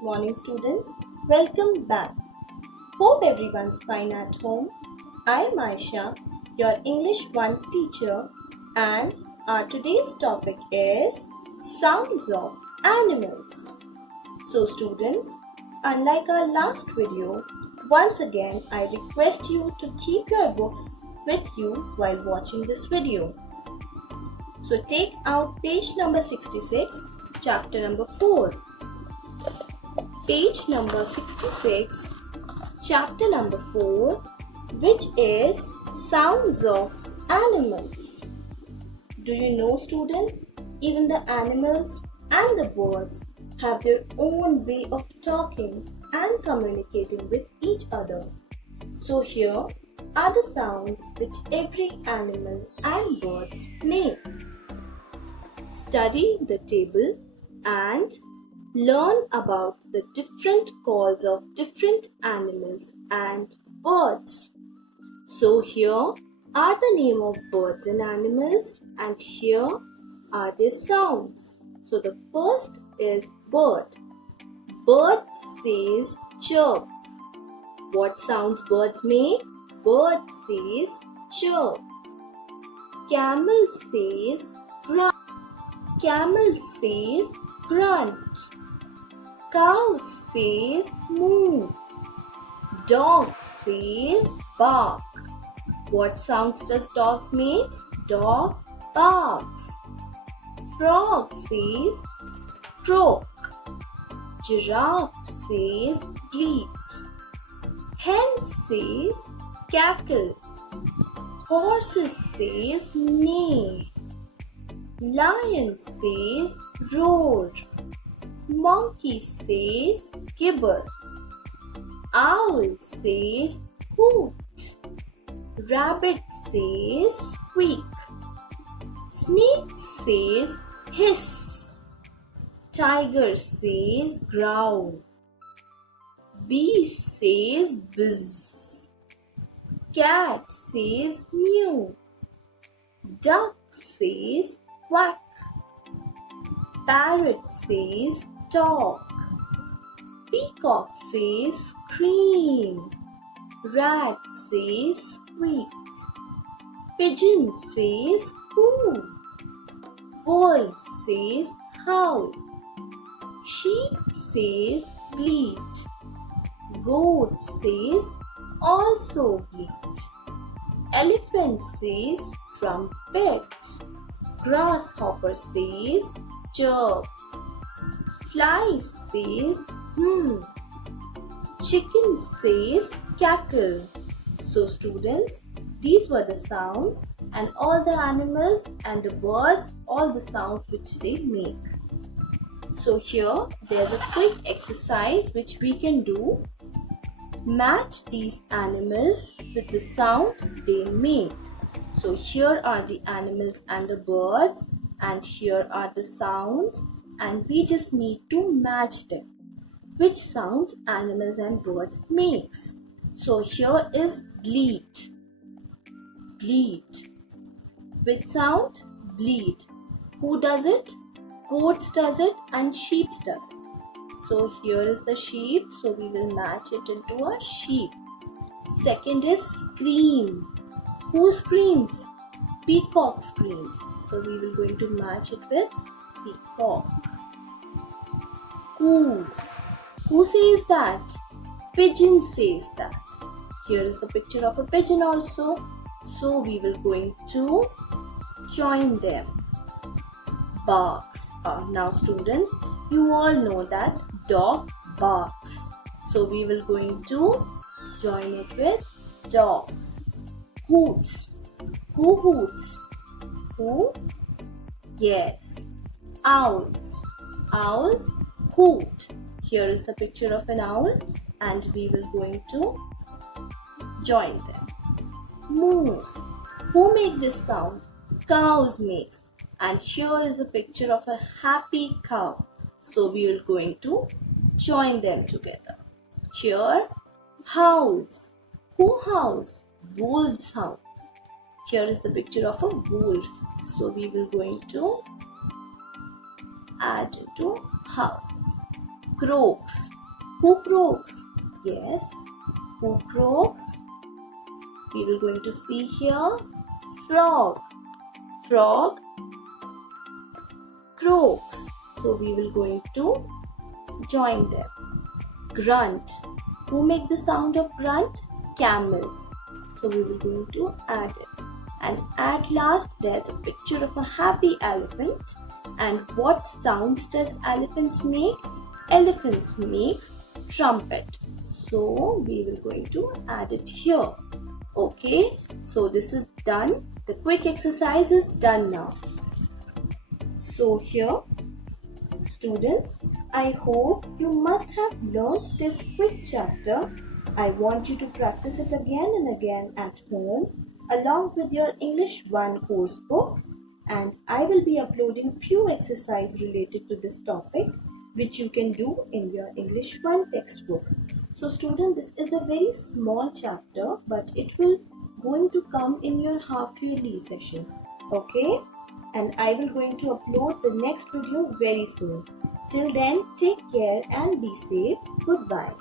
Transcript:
Good morning, students. Welcome back. Hope everyone's fine at home. I'm Aisha, your English 1 teacher, and our today's topic is sounds of animals. So, students, unlike our last video, once again I request you to keep your books with you while watching this video. So, take out page number 66, chapter number 4. Page number 66, chapter number 4, which is sounds of animals. Do you know, students, even the animals and the birds have their own way of talking and communicating with each other. So here are the sounds which every animal and birds make. Study the table and learn about the different calls of different animals and birds. So here are the name of birds and animals, and here are their sounds. So the first is bird. Bird says chirp. What sounds birds make? Bird says chirp. Camel says grunt. Camel says grunt. Cow says moo. Dog says bark. What sounds does dog make? Dog barks. Frog says croak. Giraffe says bleat. Hen says cackle. Horses says neigh. Lion says roar. Monkey says gibber. Owl says hoot. Rabbit says squeak. Snake says hiss. Tiger says growl. Bee says buzz. Cat says mew. Duck says quack. Parrot says talk. Peacock says scream. Rat says squeak. Pigeon says coo. Wolf says howl. Sheep says bleat. Goat says also bleat. Elephant says trumpet. Grasshopper says chirp. Fly says Chicken says cackle. So students, these were the sounds, and all the animals and the birds, all the sounds which they make. So here there's a quick exercise which we can do. Match these animals with the sound they make. So here are the animals and the birds, and here are the sounds, and we just need to match them. Which sounds animals and birds makes? So here is bleat. Bleat. Which sound? Bleat. Who does it? Goats does it and sheep does it. So here is the sheep, so we will match it into a sheep. Second is scream. Who screams? Peacock screams. So we will going to match it with peacock. Coos. Who says that? Pigeon says that. Here is the picture of a pigeon also. So we will going to join them. Barks. Now students, you all know that dog barks. So we will going to join it with dogs. Hoots. Who hoots? Who? Yes. Owls. Owls hoot. Here is the picture of an owl, and we will going to join them. Moose. Who make this sound? Cows makes. And here is a picture of a happy cow. So we will going to join them together. Here, howls. Who howls? Wolves howls. Here is the picture of a wolf. So we will going to add to house. Croaks. Who croaks? Yes. Who croaks? We will going to see here frog. Frog croaks. So we will going to join them. Grunt. Who make the sound of grunt? Camels. So we will going to add it. And at last there's a picture of a happy elephant. And what sounds does elephants make? Elephants make trumpet. So we will going to add it here. Okay, so this is done. The quick exercise is done now. So here, students, I hope you must have learned this quick chapter. I want you to practice it again and again at home along with your English 1 course book, and I will be uploading few exercises related to this topic which you can do in your English 1 textbook. So student, this is a very small chapter, but it will going to come in your half yearly session. Okay, and I will going to upload the next video very soon. Till then, take care and be safe. Goodbye.